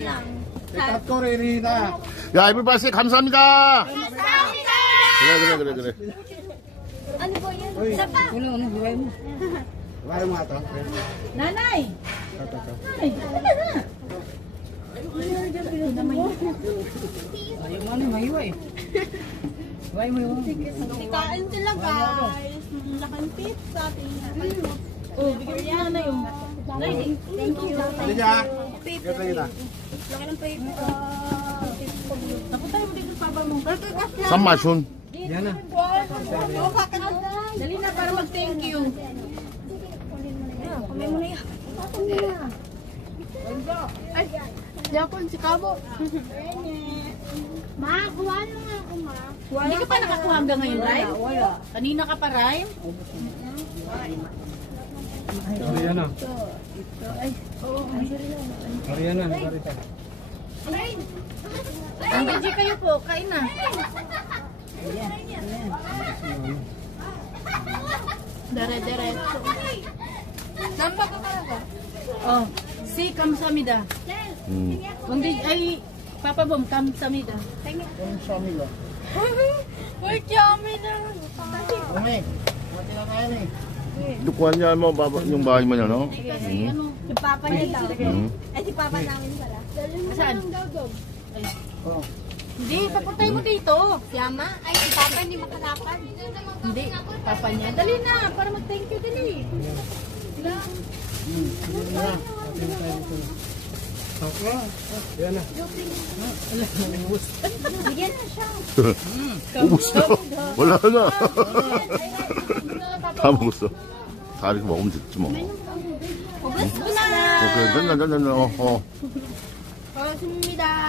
야, 애플바스 감사합니다. 감사합니다. 그래. Ano po yan? Isa pa. Nanay! Ay, talaga. Ikain sila guys. Laking pizza. Oh, bigyan niya na yung... Thank you. Laki ng pizza. Naputay mo dito sa mo. 산마순. Yan na. Dali na para mag-thank you. Kumain mo na yan. Ay, Japon, si Kabo. Ma, kuha na nga ako, ma. Hindi ka pa nakakuha hanggang ngayon, Rhyme? Wala. Kanina ka pa, Rhyme? Mariana. Ay, oo. Mariana, Marita. Ang BG kayo po, kain na. Dere-derecho. Namba ka talaga? Oh, si kamsamida. Hindi, ay, Papa Bom, kamsamida. 감사합니다. Uy, kamsamida. Dukuhan niya mo yung bahay mo niya, no? Ano, yung Papa niya daw. Ay, si Papa namin pala. Saan? Hindi, papatay mo dito. Yama? Ay, si Papa hindi makalakad. Hindi, Papa niya. Dali na, para mag-thank you, dali. Yan na. Bigyan na siya. ubus na. wala na. 다 먹었어. 다 이렇게 먹으면 됐지 뭐. Ubus ko na. 오케이, 난. 고맙습니다.